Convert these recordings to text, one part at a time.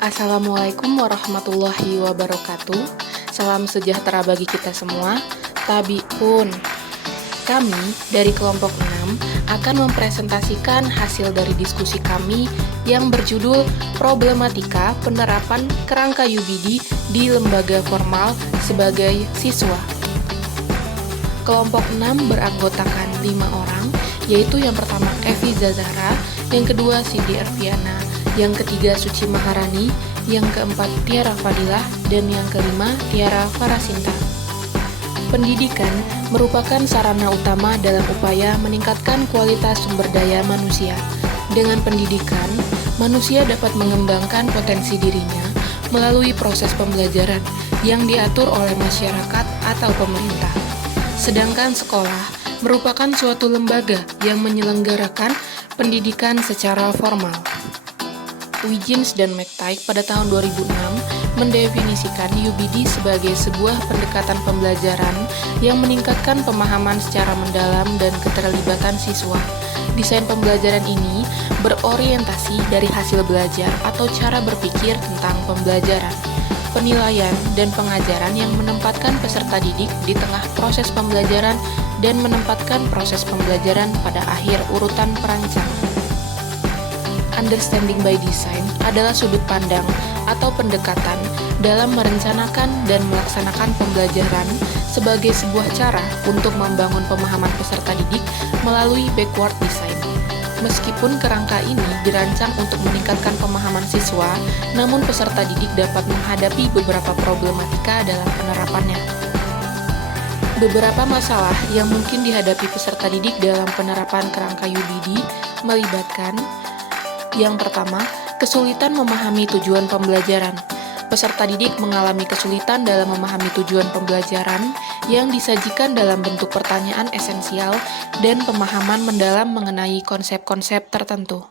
Assalamualaikum warahmatullahi wabarakatuh. Salam sejahtera bagi kita semua. Tabiun. Kami dari kelompok 6 akan mempresentasikan hasil dari diskusi kami yang berjudul Problematika Penerapan Kerangka UBD di Lembaga Formal sebagai Siswa. Kelompok 6 beranggotakan 5 orang, yaitu yang pertama Evi Zazara, yang kedua Cindy Erviana, yang ketiga Suci Maharani, yang keempat Tiara Fadilah, dan yang kelima Tiara Farasinta. Pendidikan merupakan sarana utama dalam upaya meningkatkan kualitas sumber daya manusia. Dengan pendidikan, manusia dapat mengembangkan potensi dirinya melalui proses pembelajaran yang diatur oleh masyarakat atau pemerintah. Sedangkan sekolah merupakan suatu lembaga yang menyelenggarakan pendidikan secara formal. Wiggins dan McTighe pada tahun 2006 mendefinisikan UBD sebagai sebuah pendekatan pembelajaran yang meningkatkan pemahaman secara mendalam dan keterlibatan siswa. Desain pembelajaran ini berorientasi dari hasil belajar atau cara berpikir tentang pembelajaran, penilaian, dan pengajaran yang menempatkan peserta didik di tengah proses pembelajaran dan menempatkan proses pembelajaran pada akhir urutan perancangan. Understanding by design adalah sudut pandang atau pendekatan dalam merencanakan dan melaksanakan pembelajaran sebagai sebuah cara untuk membangun pemahaman peserta didik melalui backward design. Meskipun kerangka ini dirancang untuk meningkatkan pemahaman siswa, namun peserta didik dapat menghadapi beberapa problematika dalam penerapannya. Beberapa masalah yang mungkin dihadapi peserta didik dalam penerapan kerangka UBD melibatkan: yang pertama, kesulitan memahami tujuan pembelajaran. Peserta didik mengalami kesulitan dalam memahami tujuan pembelajaran yang disajikan dalam bentuk pertanyaan esensial dan pemahaman mendalam mengenai konsep-konsep tertentu.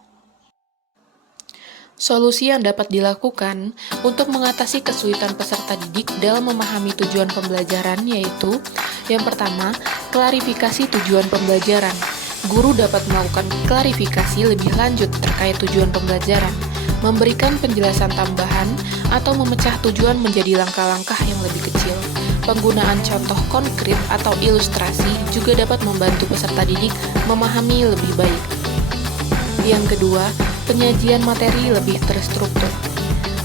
Solusi yang dapat dilakukan untuk mengatasi kesulitan peserta didik dalam memahami tujuan pembelajaran yaitu: yang pertama, klarifikasi tujuan pembelajaran. Guru dapat melakukan klarifikasi lebih lanjut terkait tujuan pembelajaran, memberikan penjelasan tambahan, atau memecah tujuan menjadi langkah-langkah yang lebih kecil. Penggunaan contoh konkret atau ilustrasi juga dapat membantu peserta didik memahami lebih baik. Yang kedua, penyajian materi lebih terstruktur.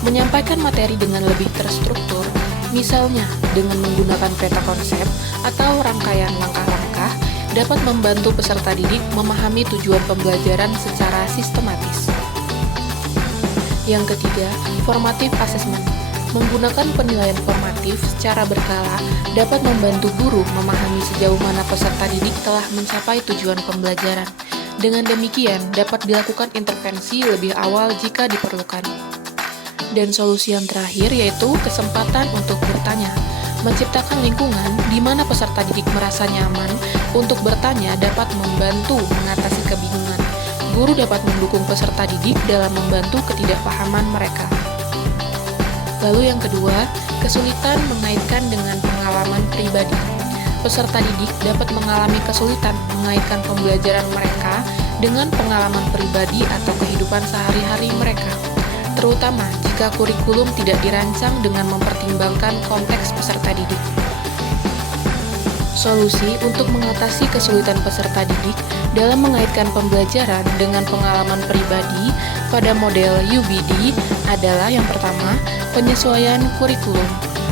Menyampaikan materi dengan lebih terstruktur, misalnya dengan menggunakan peta konsep atau rangkaian langkah-langkah, dapat membantu peserta didik memahami tujuan pembelajaran secara sistematis. Yang ketiga, formative assessment. Menggunakan penilaian formatif secara berkala dapat membantu guru memahami sejauh mana peserta didik telah mencapai tujuan pembelajaran. Dengan demikian, dapat dilakukan intervensi lebih awal jika diperlukan. Dan solusi yang terakhir yaitu kesempatan untuk bertanya. Menciptakan lingkungan di mana peserta didik merasa nyaman untuk bertanya dapat membantu mengatasi kebingungan. Guru dapat mendukung peserta didik dalam membantu ketidakpahaman mereka. Lalu yang kedua, kesulitan mengaitkan dengan pengalaman pribadi. Peserta didik dapat mengalami kesulitan mengaitkan pembelajaran mereka dengan pengalaman pribadi atau kehidupan sehari-hari mereka, terutama jika kurikulum tidak dirancang dengan mempertimbangkan konteks peserta didik. Solusi untuk mengatasi kesulitan peserta didik dalam mengaitkan pembelajaran dengan pengalaman pribadi pada model UBD adalah: yang pertama, penyesuaian kurikulum.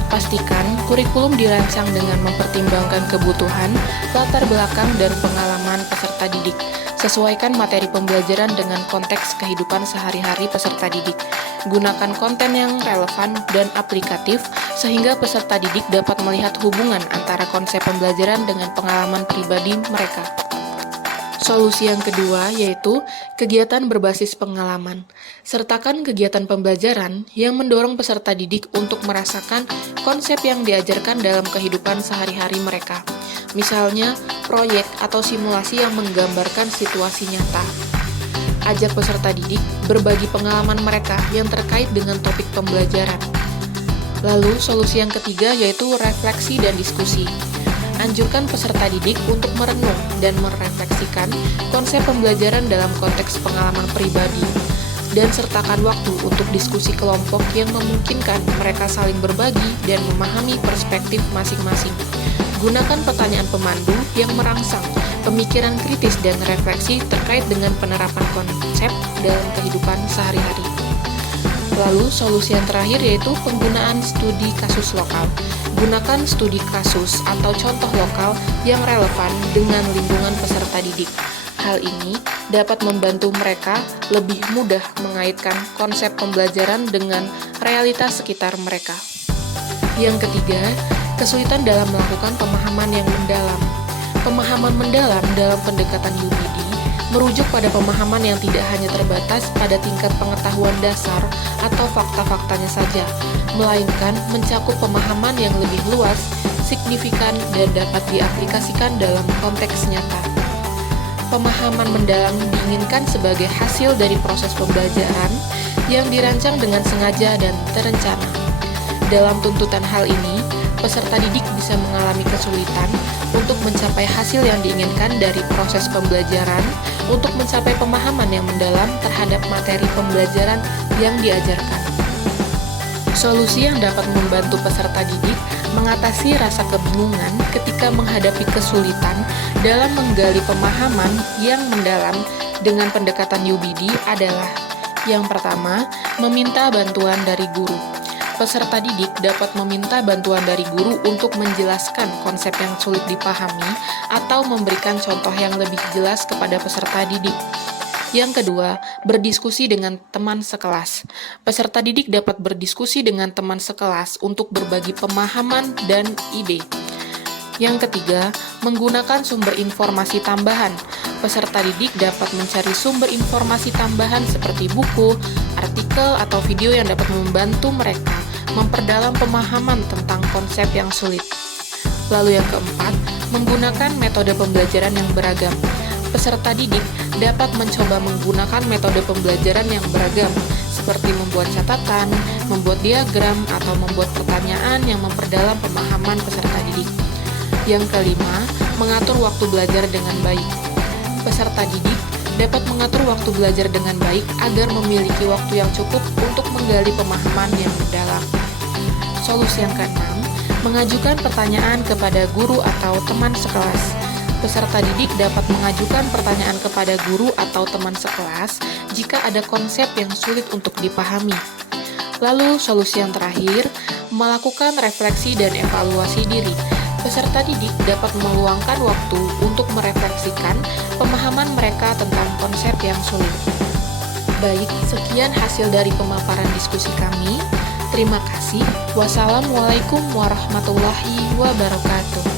Pastikan kurikulum dirancang dengan mempertimbangkan kebutuhan, latar belakang, dan pengalaman peserta didik. Sesuaikan materi pembelajaran dengan konteks kehidupan sehari-hari peserta didik. Gunakan konten yang relevan dan aplikatif sehingga peserta didik dapat melihat hubungan antara konsep pembelajaran dengan pengalaman pribadi mereka. Solusi yang kedua yaitu kegiatan berbasis pengalaman. Sertakan kegiatan pembelajaran yang mendorong peserta didik untuk merasakan konsep yang diajarkan dalam kehidupan sehari-hari mereka. Misalnya, proyek atau simulasi yang menggambarkan situasi nyata. Ajak peserta didik berbagi pengalaman mereka yang terkait dengan topik pembelajaran. Lalu, solusi yang ketiga yaitu refleksi dan diskusi. Anjurkan peserta didik untuk merenung dan merefleksikan konsep pembelajaran dalam konteks pengalaman pribadi. dan sertakan waktu untuk diskusi kelompok yang memungkinkan mereka saling berbagi dan memahami perspektif masing-masing. Gunakan pertanyaan pemandu yang merangsang pemikiran kritis dan refleksi terkait dengan penerapan konsep dalam kehidupan sehari-hari. Lalu, solusi yang terakhir yaitu penggunaan studi kasus lokal. Gunakan studi kasus atau contoh lokal yang relevan dengan lingkungan peserta didik. Hal ini dapat membantu mereka lebih mudah mengaitkan konsep pembelajaran dengan realitas sekitar mereka. Yang ketiga, kesulitan dalam melakukan pemahaman yang mendalam. Pemahaman mendalam dalam pendekatan UBD merujuk pada pemahaman yang tidak hanya terbatas pada tingkat pengetahuan dasar atau fakta-faktanya saja, melainkan mencakup pemahaman yang lebih luas, signifikan, dan dapat diaplikasikan dalam konteks nyata. Pemahaman mendalam diinginkan sebagai hasil dari proses pembelajaran yang dirancang dengan sengaja dan terencana. Dalam tuntutan hal ini, peserta didik bisa mengalami kesulitan untuk mencapai hasil yang diinginkan dari proses pembelajaran untuk mencapai pemahaman yang mendalam terhadap materi pembelajaran yang diajarkan. Solusi yang dapat membantu peserta didik mengatasi rasa kebingungan ketika menghadapi kesulitan dalam menggali pemahaman yang mendalam dengan pendekatan UBD adalah: yang pertama, meminta bantuan dari guru. Peserta didik dapat meminta bantuan dari guru untuk menjelaskan konsep yang sulit dipahami atau memberikan contoh yang lebih jelas kepada peserta didik. Yang kedua, berdiskusi dengan teman sekelas. Peserta didik dapat berdiskusi dengan teman sekelas untuk berbagi pemahaman dan ide. Yang ketiga, menggunakan sumber informasi tambahan. Peserta didik dapat mencari sumber informasi tambahan seperti buku, artikel, atau video yang dapat membantu mereka memperdalam pemahaman tentang konsep yang sulit. Lalu yang keempat, menggunakan metode pembelajaran yang beragam. Peserta didik dapat mencoba menggunakan metode pembelajaran yang beragam, seperti membuat catatan, membuat diagram, atau membuat pertanyaan yang memperdalam pemahaman peserta didik. Yang kelima, mengatur waktu belajar dengan baik. Peserta didik dapat mengatur waktu belajar dengan baik agar memiliki waktu yang cukup untuk menggali pemahaman yang mendalam. Solusi yang keenam, mengajukan pertanyaan kepada guru atau teman sekelas. Peserta didik dapat mengajukan pertanyaan kepada guru atau teman sekelas jika ada konsep yang sulit untuk dipahami. Lalu, solusi yang terakhir, melakukan refleksi dan evaluasi diri. Peserta didik dapat meluangkan waktu untuk merefleksikan pemahaman mereka tentang konsep yang sulit. Baik, sekian hasil dari pemaparan diskusi kami. Terima kasih. Wassalamualaikum warahmatullahi wabarakatuh.